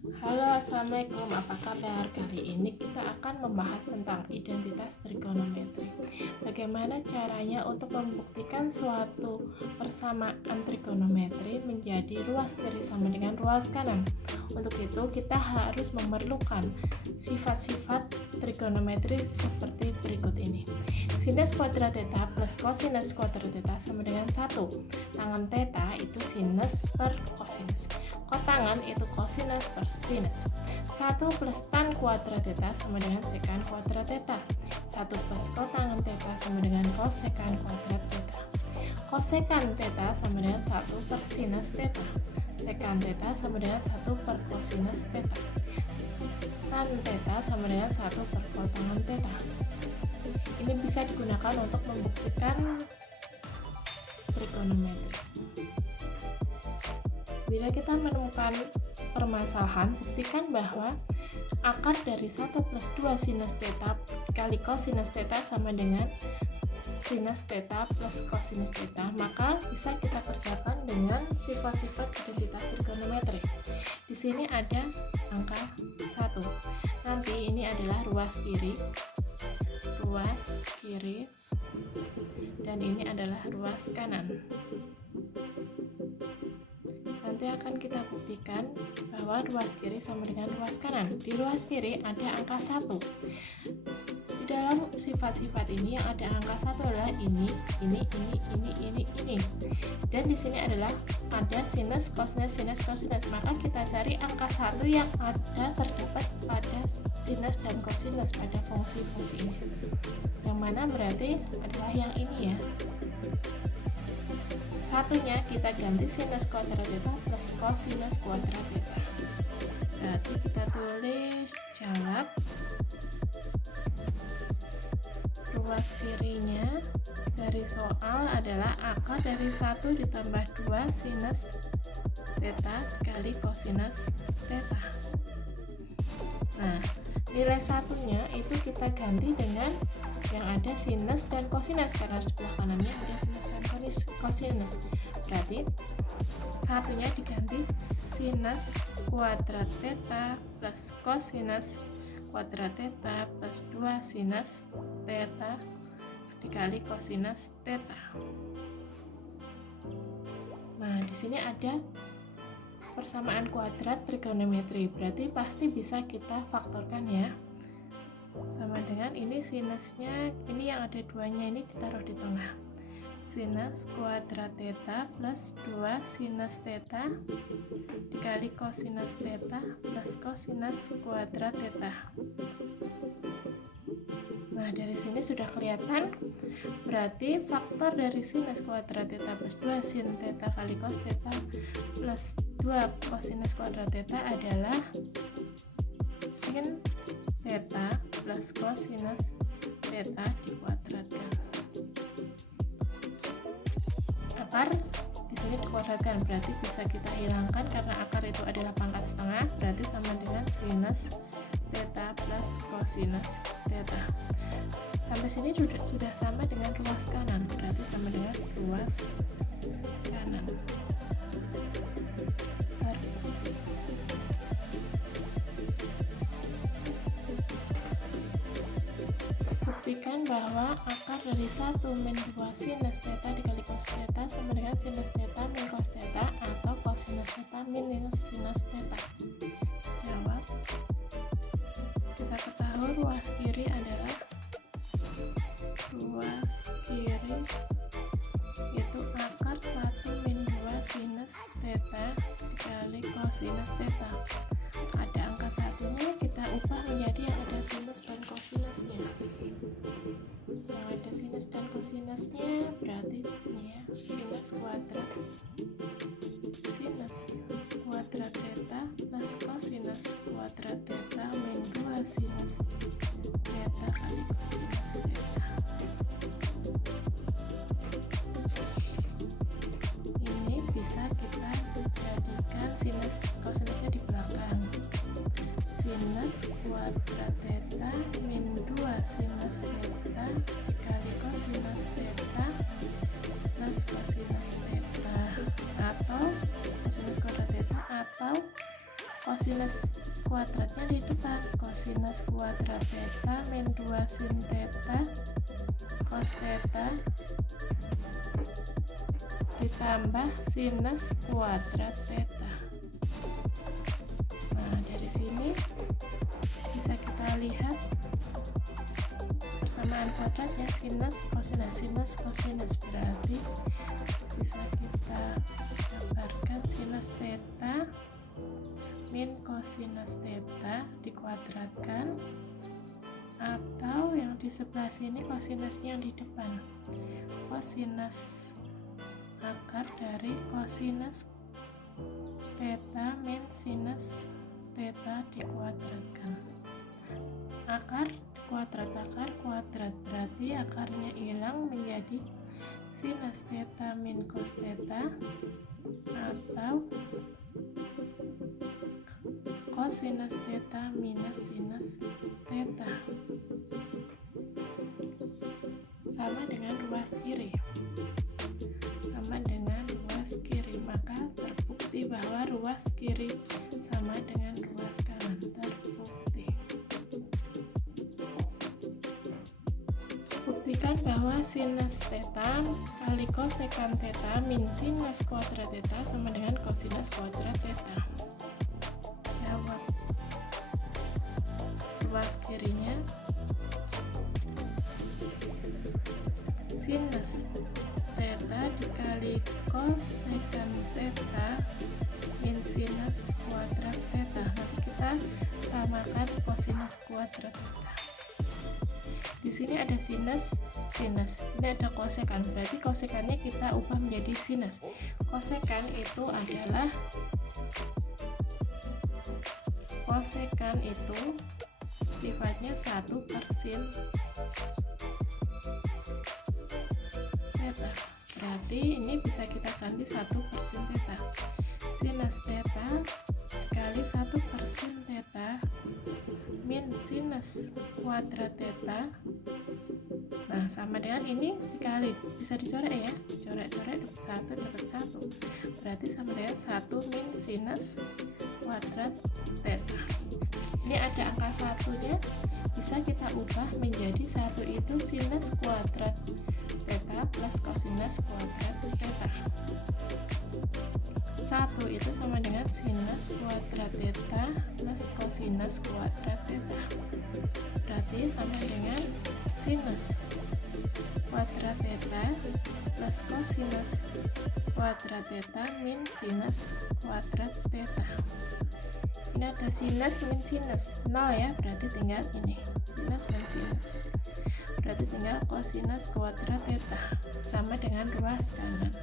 Halo, assalamualaikum. Apa kabar? Kali ini kita akan membahas tentang identitas trigonometri. Bagaimana caranya untuk membuktikan suatu persamaan trigonometri menjadi ruas kiri sama dengan ruas kanan. Untuk itu, kita harus memerlukan sifat-sifat trigonometri seperti berikut ini. Sinus kuadrat theta plus kosinus kuadrat theta sama dengan 1. Tangan theta itu sinus per kosinus. Kotangan itu kosinus per sinus. 1 plus tan kuadrat theta sama dengan sekan kuadrat theta. 1 plus kotangan theta sama dengan kosekan kuadrat theta. Kosekan theta sama dengan 1 per sinus theta. Sekan theta sama dengan 1 per kosinus theta. Tan theta sama dengan 1 per kotangan theta. Ini bisa digunakan untuk membuktikan trigonometri. Bila kita menemukan permasalahan, buktikan bahwa akar dari 1 plus 2 sinus theta dikali kosinus theta sama dengan sinus theta plus kosinus theta. Maka bisa kita kerjakan dengan sifat-sifat identitas trigonometri. Di sini ada angka 1. Nanti ini adalah ruas kiri, dan ini adalah ruas kanan. Nanti akan kita buktikan bahwa ruas kiri sama dengan ruas kanan. Di ruas kiri ada angka 1. Di dalam sifat-sifat ini yang ada angka 1 adalah ini. Dan di sini adalah ada sinus, kosinus, maka kita cari angka 1 yang ada terdapat pada sinus dan kosinus pada fungsi-fungsi ini. Yang mana berarti adalah yang ini ya. Satunya kita ganti sinus kuadrat theta plus kosinus kuadrat theta. Berarti kita tulis jawab. Ruas kirinya dari soal adalah akar dari 1 ditambah 2 sinus theta kali kosinus theta. Nah, nilai satunya itu kita ganti dengan yang ada sinus dan kosinus, karena sebelah kanannya ada sinus dan kosinus. Berarti satunya diganti sinus kuadrat theta plus kosinus kuadrat theta plus 2 sinus theta dikali kosinus theta. Nah, di sini ada persamaan kuadrat trigonometri, berarti pasti bisa kita faktorkan ya. Sama dengan ini sinusnya, ini yang ada duanya ini ditaruh di tengah. Sinus kuadrat theta plus 2 sinus theta dikali kosinus theta plus kosinus kuadrat theta. Nah, dari sini sudah kelihatan, berarti faktor dari sinus kuadrat theta plus 2 sin theta kali cos theta plus 2 kosinus kuadrat theta adalah sin theta plus kosinus theta dikuadratkan. Akar di sini dikuadratkan, berarti bisa kita hilangkan karena akar itu adalah pangkat setengah, berarti sama dengan sinus theta plus kosinus theta. Sampai sini sudah sama dengan ruas kanan, berarti sama dengan ruas kanan. Buktikan bahwa akar dari 1 min 2 sinus theta dikali cos theta sama dengan sinus theta min cos theta atau kosinus theta min sinus theta. Jawab. Kita ketahui ruas kiri adalah itu akar 1 min 2 sinus theta dikali kosinus theta. Ada angka satunya, kita ubah menjadi yang ada sinus dan kosinusnya. Yang ada sinus dan kosinusnya berarti ini ya, sinus kuadrat theta plus kosinus kuadrat theta min 2 sinus theta kali kosinus theta. Ini bisa kita jadikan sinus kosinusnya di belakang. Sinus kuadrat theta min 2 sinus theta dikali kosinus theta plus kosinus theta atau kosinus kuadrat theta atau Kosinus kuadratnya di depan, kosinus kuadrat theta min 2 sin theta cos theta ditambah sinus kuadrat theta. Nah, dari sini bisa kita lihat persamaan kuadratnya, sinus kosinus berarti bisa kita gambarkan sinus theta min kosinus theta dikuadratkan, atau yang di sebelah sini kosinusnya yang di depan, kosinus akar dari kosinus theta min sinus theta dikuadratkan. Akar kuadrat berarti akarnya hilang menjadi sinus theta min cos theta atau kosinus theta minus sinus theta sama dengan ruas kiri. Maka terbukti bahwa ruas kiri sama dengan ruas kanan. Terbukti. Buktikan bahwa sinus theta kali kosekan theta min sinus kuadrat theta sama dengan kosinus kuadrat theta. Jawab. Ruas kirinya sinus theta dikali kosekan theta min sinus kuadrat theta. Nanti kita samakan kosinus kuadrat theta. Di sini ada sinus, ini ada kosekan, berarti kosekannya kita ubah menjadi sinus. Kosekan itu adalah sifatnya 1/sin theta. Berarti ini bisa kita ganti 1/sin theta. Sinus theta kali 1/sin theta min sinus kuadrat theta. Nah, sama dengan ini dikali, bisa dicoret ya, coret-coret dapat 1, berarti sama dengan 1 min sinus kuadrat theta. Ini ada angka 1-nya, bisa kita ubah menjadi 1 itu sinus kuadrat theta plus kosinus kuadrat theta. 1 itu sama dengan sinus kuadrat theta plus kosinus kuadrat theta. Berarti sama dengan sinus kuadrat theta plus kosinus kuadrat theta min sinus kuadrat theta. Ini ada sinus min sinus 0 ya, berarti tinggal ini sinus min sinus, berarti tinggal kosinus kuadrat theta sama dengan ruas kanan.